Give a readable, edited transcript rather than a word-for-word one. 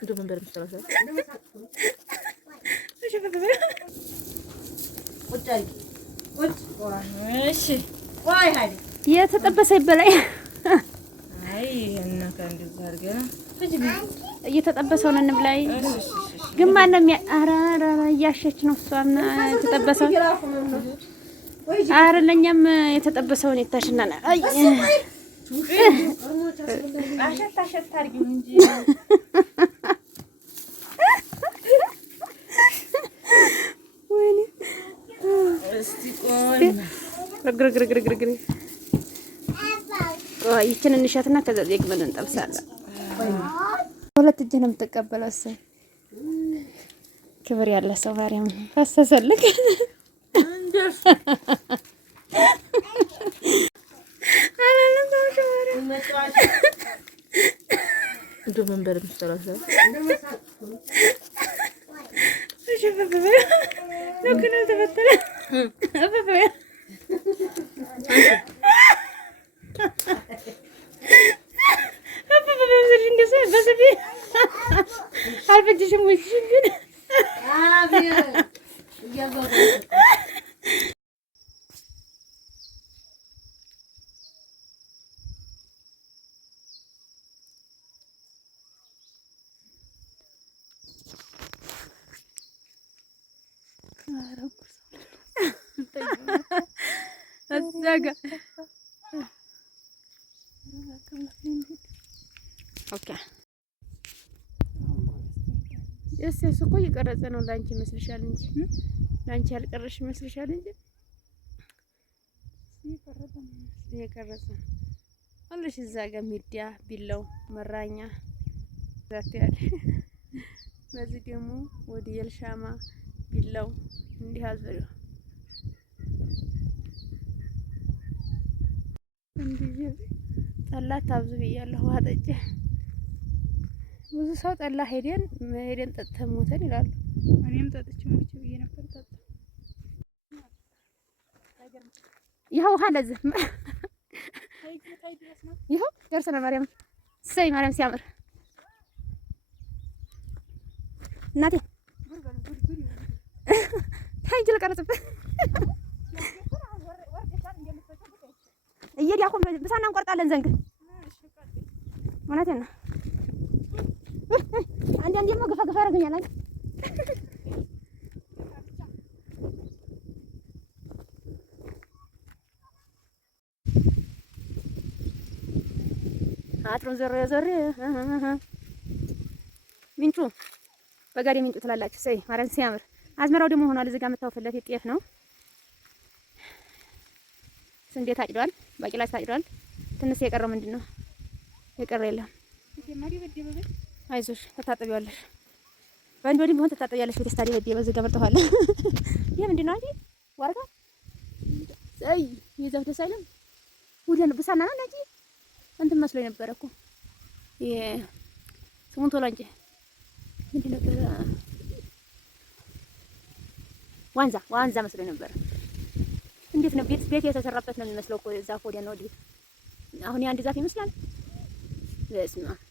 እንደው ምን በርምስተላሰ እሺ ቆይ ሃዲ የተጠበሰ ይበላል። አይ እና ከእንደዛ አድርገን እየተጠበሰው ነው እንብላይ። ግን ማን ነው ኧረ እያሸች ነው እሷም የተጠበሰው። ኧረ ለኛም የተጠበሰውን ይታሽናል። አይ አሸታ አሸታ አድርጊው እንጂ ወይኔ እስቲ ግርግርግርግርግር ይችን እንሻትና ከዛ ደግመን እንጠብሳለን። ሁለት እጅ ነው የምትቀበለው። እሰይ ክብር ያለ ሰው ማርያም ፈሰሰልክ። እንደው ምን በርምስተላሰ አልፈጅሽም ወይ ግን ኦኬ እሱ እኮ እየቀረጸ ነው። ላንቺ ይመስልሻል እንጂ ላንቺ ያልቀረሽ ይመስልሻል እንጂ እየቀረጸ ነው አለሽ። እዛ ጋር ሚዲያ ቢለው መራኛ ዛት ያለ በዚህ ደግሞ ወዲ የልሻማ ቢለው እንዲህ አዘሩ እንዲህ ጠላ ታብዙ ብያለሁ። ውሃ ጠጪ ብዙ ሰው ጠላ ሄደን ጠጥተን ሞተን ይላሉ። እኔም ጠጥቼ ሞቼ ብዬ ነበር። ጠጥ ይኸው ውሃ ለዚህ ይኸው ደርሰናል። ማርያም ሰይ ማርያም ሲያምር እናቴ ታይጅ ለቀረጽበት እየዲያኮም ብሳና እንቆርጣለን ዘንግ እውነቴን ነው። አንዳንዴማ ገፋ ገፋ ያደርገኛል። አይ አጥሩን ዘር ምንጩ በጋሪ ምንጩ ትላላችሁ። ሰይ ማርያም ሲያምር አዝመራው ደግሞ ሆኗል። እዚህ ጋር መታው ፊት ለፊት ጤፍ ነው። ስንዴ ታጭዷል። ባቂላ ታጭዷል። ትንሽ የቀረው ምንድነው? የቀረ የለም። አይዞሽ ተታጠቢዋለሽ። በአንድ ወዲህ ቢሆን ተታጠቢያለሽ። በደስታ ሊበድ በዚህ ጋር መርጠዋል። ይሄ ምንድነው? አንቺ ዋርጋ አይ የዛፍ ደስ አይልም። ወዲያ ብሳና ነው እንጂ እንትን መስሎኝ ነበር እኮ ይሄ ስሙን ቶሎ እንጂ ምንድን ነበር? ዋንዛ መስሎኝ ነበር። እንዴት ነው ቤት የተሰራበት ነው የሚመስለው እኮ ዛፍ ወዲያ ነው ወዲህ። አሁን የአንድ ዛፍ ይመስላል። በስመ አብ